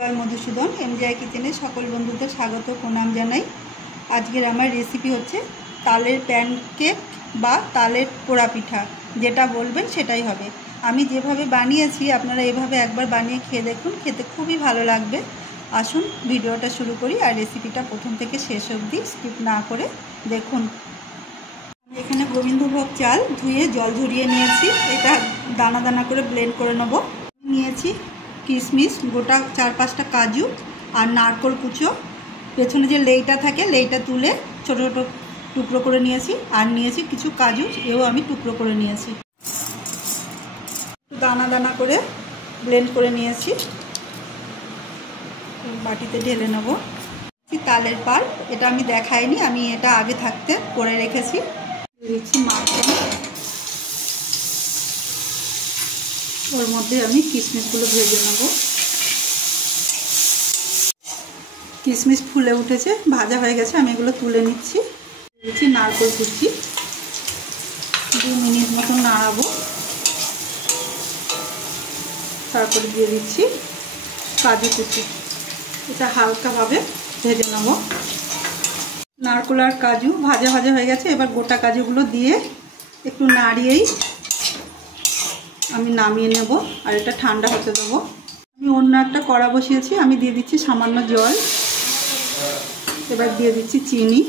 জয় Madhusudan MgI কিচেনে সকল বন্ধুদের স্বাগত প্রণাম জানাই। আজকের আমার রেসিপি হচ্ছে তালের প্যানকেক বা তালের পোড়া পিঠা, যেটা বলবেন সেটাই হবে। আমি যেভাবে বানিয়েছি আপনারা এভাবে একবার বানিয়ে খেয়ে দেখুন, খেতে খুবই ভালো লাগবে। আসুন ভিডিওটা শুরু করি আর রেসিপিটা প্রথম থেকে শেষ অবধি স্কিপ না করে দেখুন। আমি এখানে গোবিন্দভোগ চাল ধুয়ে জল ঝরিয়ে নিয়েছি, এটা দানা দানা করে ব্লেন্ড করে নেব। নিয়েছি কিশমিশ, গোটা 4-5টা কাজু আর নারকেল কুচো, পেছনে যে লেইটা থাকে লেইটা তুলে ছোট ছোট টুকরো করে নিয়েছি। আর নিয়েছি কিছু কাজু, এও আমি টুকরো করে নিয়েছি। দানা দানা করে ব্লেন্ড করে নিয়েছি, বাটিতে ঢেলে নেব। তালের পাল, এটা আমি দেখাইনি, আমি এটা আগে থাকতে করে রেখেছি। দিচ্ছি মাখন, ওর মধ্যে আমি কিশমিশগুলো ভেজে নেব। কিশমিশ ফুলে উঠেছে, ভাজা হয়ে গেছে, আমি এগুলো তুলে নিচ্ছি। দিচ্ছি নারকেল কুচি, 2 মিনিট মতন নাড়াবো। তারপরে দিয়ে দিচ্ছি কাজু কুচি, এটা হালকাভাবে ভেজে নেব। নারকেল আর কাজু ভাজা ভাজা হয়ে গেছে, এবার গোটা কাজুগুলো দিয়ে একটু নাড়িয়েই আমি নামিয়ে নেব আর এটা ঠান্ডা হতে দেবো। আমি অন্য একটা কড়া বসিয়েছি, আমি দিয়ে দিচ্ছি সামান্য জল। এবার দিয়ে দিচ্ছি চিনি,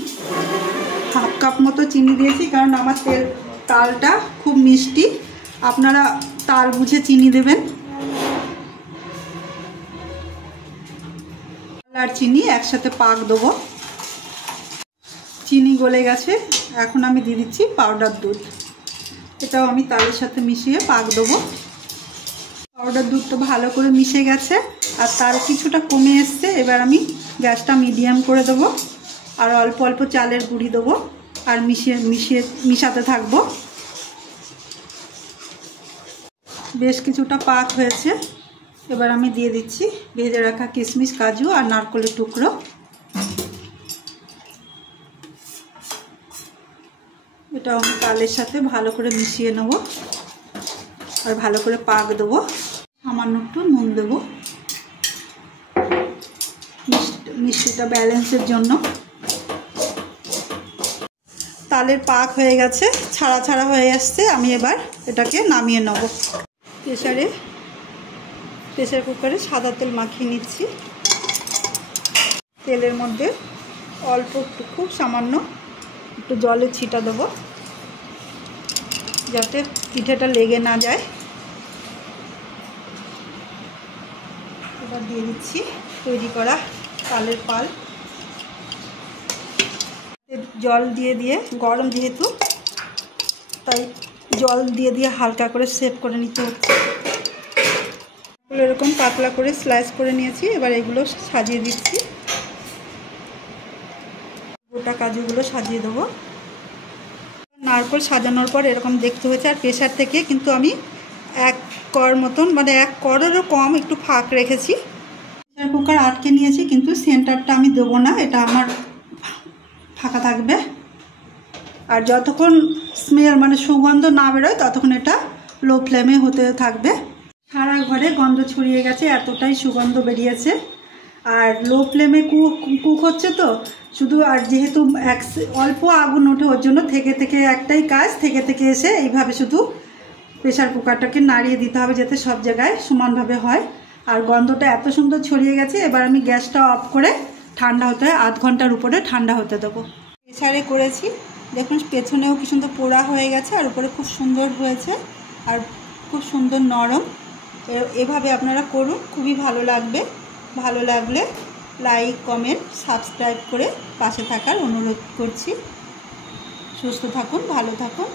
1/2 কাপ মতো চিনি দিয়েছি, কারণ আমার তালটা খুব মিষ্টি, আপনারা তাল বুঝে চিনি দেবেন। আর চিনি একসাথে পাক দেবো। চিনি গলে গেছে, এখন আমি দিয়ে দিচ্ছি পাউডার দুধ, এটাও আমি তালের সাথে মিশিয়ে পাক দেবো। পাউডার দুধটা ভালো করে মিশে গেছে আর তার কিছুটা কমে এসছে। এবার আমি গ্যাসটা মিডিয়াম করে দেবো আর অল্প অল্প চালের গুঁড়ি দেবো আর মিশাতে থাকবো। বেশ কিছুটা পাক হয়েছে, এবার আমি দিয়ে দিচ্ছি ভেজে রাখা কিশমিশ, কাজু আর নারকেলের টুকরো। এটাও আমি তালের সাথে ভালো করে মিশিয়ে নেব আর ভালো করে পাক দেবো। সামান্য একটু নুন দেবো মিষ্টিটা ব্যালেন্সের জন্য। তালের পাক হয়ে গেছে, ছাড়া ছাড়া হয়ে আসছে, আমি এবার এটাকে নামিয়ে নেব। প্রেসার কুকারে সাদা তেল মাখিয়ে নিচ্ছি। তেলের মধ্যে অল্প একটু, খুব সামান্য একটু জলের ছিটা দেবো যাতে পিঠেটা লেগে না যায়। এবার দিয়ে দিচ্ছি তৈরি করা তালের পাল। জল দিয়ে গরম যেহেতু, তাই জল দিয়ে হালকা করে সেভ করে নিতে হচ্ছে। এরকম পাতলা করে স্লাইস করে নিয়েছি, এবার এগুলো সাজিয়ে দিচ্ছি। গোটা কাজুগুলো সাজিয়ে দেবো। নারকেল সাজানোর পর এরকম দেখতে হয়েছে, আর প্রেসার থেকে কিন্তু আমি 1 কর মতন, মানে 1 করেরও কম একটু ফাঁক রেখেছি। প্রেসার কুকার আটকে নিয়েছি, কিন্তু সেন্টারটা আমি দেবো না, এটা আমার ফাঁকা থাকবে। আর যতক্ষণ স্মেল মানে সুগন্ধ না বেরোয় ততক্ষণ এটা লো ফ্লেমে হতে থাকবে। সারা ঘরে গন্ধ ছড়িয়ে গেছে, এতটাই সুগন্ধ বেরিয়েছে। আর লো ফ্লেমে কুক হচ্ছে তো শুধু, আর যেহেতু অল্প আগুন ওঠে ওর জন্য থেকে একটাই কাজ, থেকে এসে এইভাবে শুধু প্রেসার কুকারটাকে নাড়িয়ে দিতে হবে যাতে সব জায়গায় সমানভাবে হয়। আর গন্ধটা এত সুন্দর ছড়িয়ে গেছে, এবার আমি গ্যাসটা অফ করে ঠান্ডা হতে হয়, 1/2 ঘন্টার উপরে ঠান্ডা হতে দেবো। প্রেসারে করেছি, দেখুন পেছনেও কি সুন্দর পোড়া হয়ে গেছে আর উপরে খুব সুন্দর হয়েছে আর খুব সুন্দর নরম। এভাবে আপনারা করুন, খুবই ভালো লাগবে। ভালো লাগলে লাইক, কমেন্ট, সাবস্ক্রাইব করে পাশে থাকার অনুরোধ করছি। সুস্থ থাকুন, ভালো থাকুন।